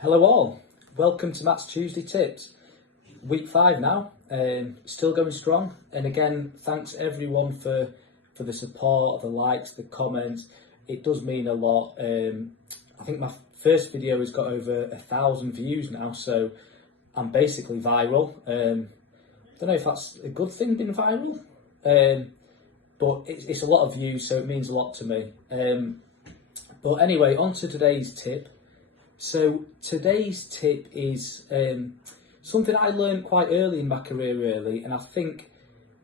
Hello all, welcome to Matt's Tuesday Tips. Week 5 now, still going strong, and again thanks everyone for the support, the likes, the comments. It does mean a lot. I think my first video has got over 1,000 views now, so I'm basically viral. I don't know if that's a good thing, being viral, but it's a lot of views, so it means a lot to me. But anyway, on to today's tip. So today's tip is something I learned quite early in my career, really, and I think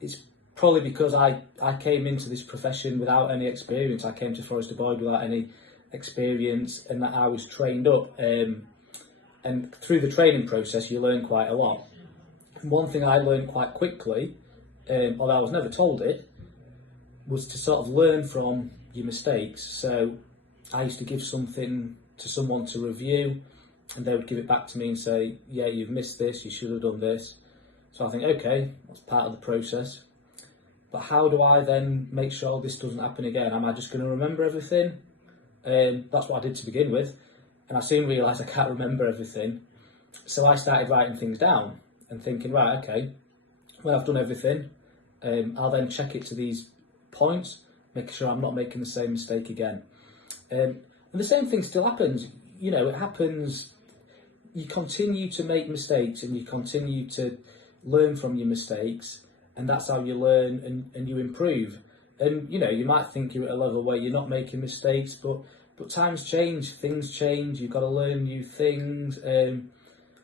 it's probably because I came into this profession without any experience. I came to Forrester Boyd without any experience, and that I was trained up. And through the training process, you learn quite a lot. And one thing I learned quite quickly, although I was never told it, was to sort of learn from your mistakes. So I used to give something to someone to review, and they would give it back to me and say, yeah, you've missed this, you should have done this. So I think, okay, that's part of the process, but how do I then make sure this doesn't happen again? Am I just going to remember everything? That's what I did to begin with, and I soon realised I can't remember everything. So I started writing things down and thinking, right, okay, when I've done everything, I'll then check it to these points, make sure I'm not making the same mistake again. And the same thing still happens. You know, it happens. You continue to make mistakes and you continue to learn from your mistakes, and that's how you learn and you improve. And you know, you might think you're at a level where you're not making mistakes, but times change, things change. You've got to learn new things.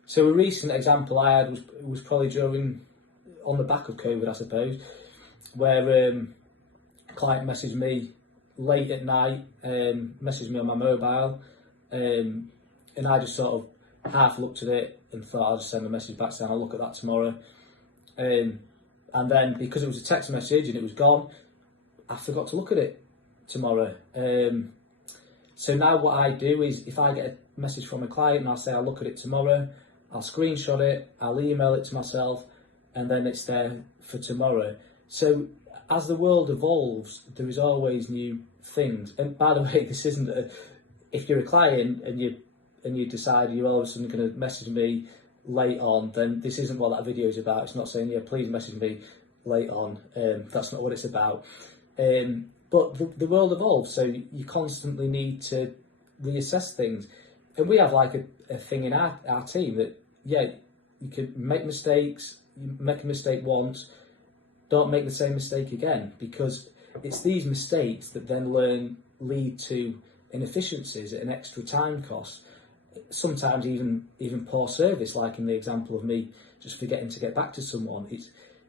So a recent example I had was probably on the back of COVID, I suppose, where a client messaged me late at night, messaged me on my mobile, and I just sort of half looked at it and thought I'll just send a message back saying I'll look at that tomorrow. And then because it was a text message and it was gone, I forgot to look at it tomorrow. So now what I do is, if I get a message from a client and I'll say I'll look at it tomorrow, I'll screenshot it, I'll email it to myself, and then it's there for tomorrow. So as the world evolves, there is always new things. And by the way, this isn't if you're a client and you decide you're all of a sudden going to message me late on, then this isn't what that video is about. It's not saying, yeah, please message me late on. That's not what it's about. But the world evolves, so you constantly need to reassess things. And we have like a thing in our team that, yeah, you can make mistakes. You make a mistake once, don't make the same mistake again, because it's these mistakes that then lead to inefficiencies and extra time costs. Sometimes even poor service, like in the example of me just forgetting to get back to someone.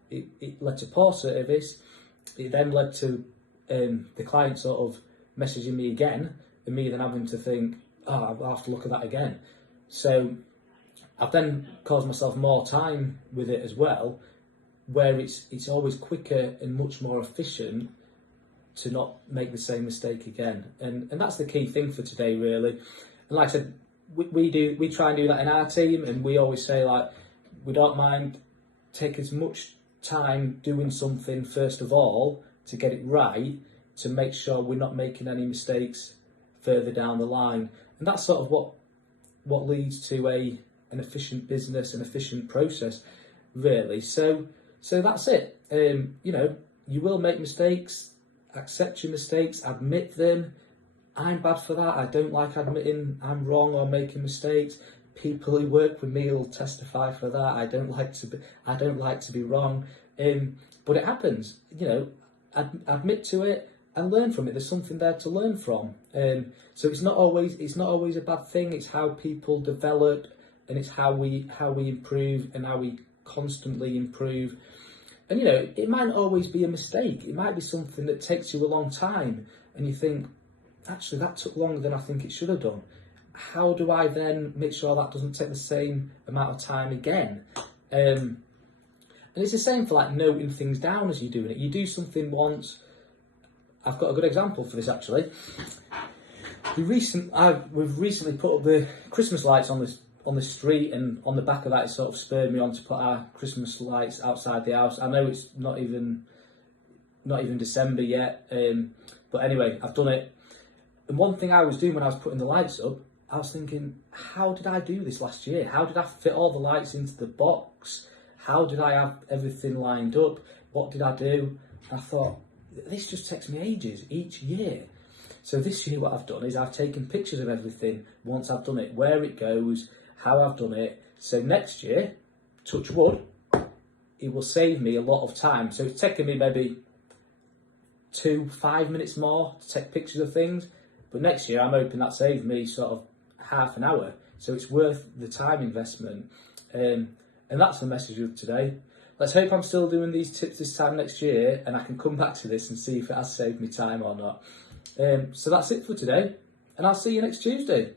It led to poor service. It then led to the client sort of messaging me again, and me then having to think, oh, I'll have to look at that again. So I've then caused myself more time with it as well, where it's always quicker and much more efficient to not make the same mistake again. And that's the key thing for today, really. And like I said, we try and do that in our team, and we always say, like, we don't mind take as much time doing something first of all to get it right, to make sure we're not making any mistakes further down the line. And that's sort of what leads to an efficient business, an efficient process, really. So that's it. You know, you will make mistakes. Accept your mistakes, admit them. I'm bad for that. I don't like admitting I'm wrong or making mistakes. People who work with me will testify for that. I don't like to be wrong. But it happens. You know, admit to it and learn from it. There's something there to learn from. So it's not always a bad thing. It's how people develop, and it's how we improve and how we constantly improve. And you know, it might not always be a mistake. It might be something that takes you a long time, and you think, actually, that took longer than I think it should have done. How do I then make sure that doesn't take the same amount of time again? And it's the same for like noting things down as you're doing it. You do something once. I've got a good example for this actually. We've recently put up the Christmas lights on the street, and on the back of that, it sort of spurred me on to put our Christmas lights outside the house. I know it's not even December yet, but anyway, I've done it. And one thing I was doing when I was putting the lights up, I was thinking, how did I do this last year? How did I fit all the lights into the box? How did I have everything lined up? What did I do? And I thought, this just takes me ages each year. So this year what I've done is I've taken pictures of everything once I've done it, where it goes, how I've done it. So next year, touch wood, it will save me a lot of time. So it's taken me maybe 5 minutes more to take pictures of things. But next year I'm hoping that saves me sort of half an hour. So it's worth the time investment. And that's the message of today. Let's hope I'm still doing these tips this time next year and I can come back to this and see if it has saved me time or not. So that's it for today, and I'll see you next Tuesday.